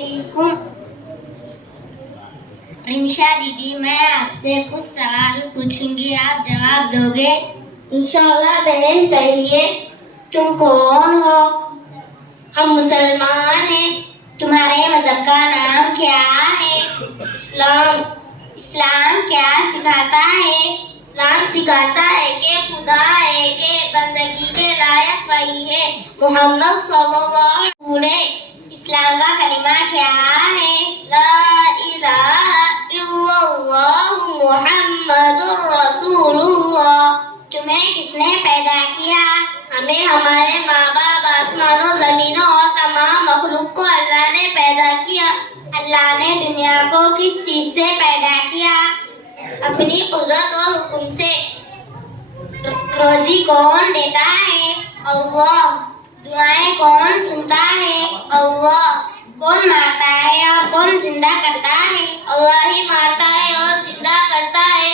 علیکم. رمشا دیدی میں آپ سے کچھ سوال پوچھوں گی, آپ جواب دو گے؟ انشاءاللہ بہن کہیے. تم کون ہو؟ ہم مسلمان ہیں. تمہارے مذہب کا نام کیا ہے؟ اسلام. اسلام کیا سکھاتا ہے؟ اسلام سکھاتا ہے کہ خدا ہے, کہ بندگی کے لائق وہی ہے, محمد صلی اللہ علیہ وسلم. اسلام کا کلمہ کیا ہے؟ لا الہ الا اللہ محمد رسول اللہ. تمہیں کس نے پیدا کیا؟ ہمیں ہمارے ماں باپ, آسمانوں زمینوں اور تمام مخلوق کو اللہ نے پیدا کیا. اللہ نے دنیا کو کس چیز سے پیدا کیا؟ اپنی قدرت اور حکم سے. روزی کون دیتا ہے؟ اللہ. دعائیں کون سنتا ہے؟ اللہ. کون مارتا ہے اور کون زندہ کرتا ہے؟ اللہ ہی مارتا ہے اور زندہ کرتا ہے.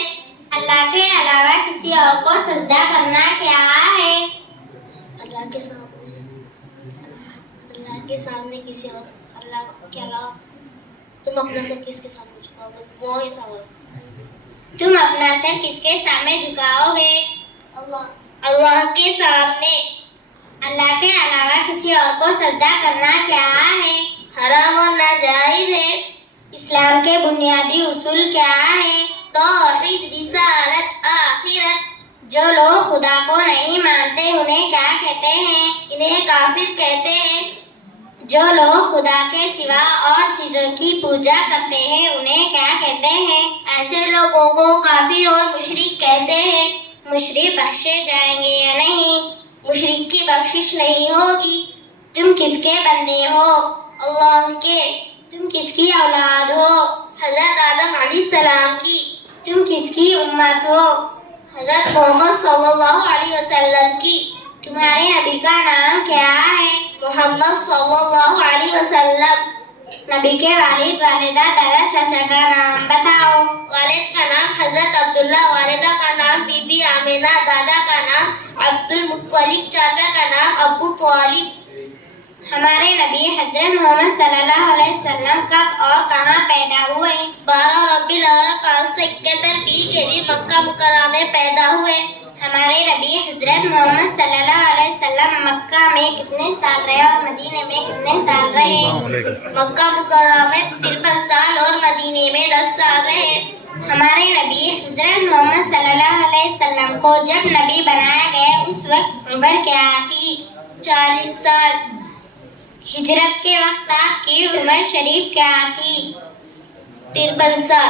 اللہ کے علاوہ کسی اور کو سجدہ کرنا کیا ہے؟ اللہ کے سامنے کسی اور, اللہ کے علاوہ تم اپنا سر کس کے سامنے جھکاؤ گے, وہ ہی سوال. تم اپنا سر کس کے سامنے جھکاؤ گے؟ اللہ کے سامنے. اللہ کے علاوہ کسی اور کو سجدہ کرنا کیا ہے؟ حرام اور ناجائز ہے. اسلام کے بنیادی اصول کیا ہے؟ توحید, رسالت, آخرت. جو لوگ خدا کو نہیں مانتے انہیں کیا کہتے ہیں؟ انہیں کافر کہتے ہیں. جو لوگ خدا کے سوا اور چیزوں کی پوجا کرتے ہیں انہیں کیا کہتے ہیں؟ ایسے لوگوں کو کافر اور مشرک کہتے ہیں. مشرک بخشے جائیں گے یا نہیں؟ مشرک کی بخشش نہیں ہوگی. تم کس کے بندے ہو؟ اللہ کے. تم کس کی اولاد ہو؟ حضرت آدم علیہ السلام کی. تم کس کی امت ہو؟ حضرت محمد صلی اللہ علیہ وسلم کی. تمہارے نبی کا نام کیا ہے؟ محمد صلی اللہ علیہ وسلم. نبی کے والد, والدہ, دادا, چاچا کا نام بتاؤ. والد کا نام حضرت عبداللہ, والدہ کا نام بی بی آمینہ, دادا کا نام عبد المطلب, چاچا کا نام ابو طالب. ہمارے نبی حضرت محمد صلی اللہ علیہ وسلم کب اور کہاں پیدا ہوئے؟ 12 ربیع الاول 571 کے دن مکہ مکرمہ میں پیدا ہوئے. ہمارے نبی حضرت محمد صلی اللہ علیہ وسلم مکہ میں کتنے سال رہے اور مدینے میں کتنے سال رہے؟ مکہ مکرمہ میں 53 سال اور مدینے میں 10 سال رہے. ہمارے نبی حضرت محمد صلی اللہ علیہ وسلم کو جب نبی بنایا گیا اس وقت عمر کیا تھی؟ 40 سال. ہجرت کے وقت آپ کی عمر شریف کیا تھی؟ 53 سال.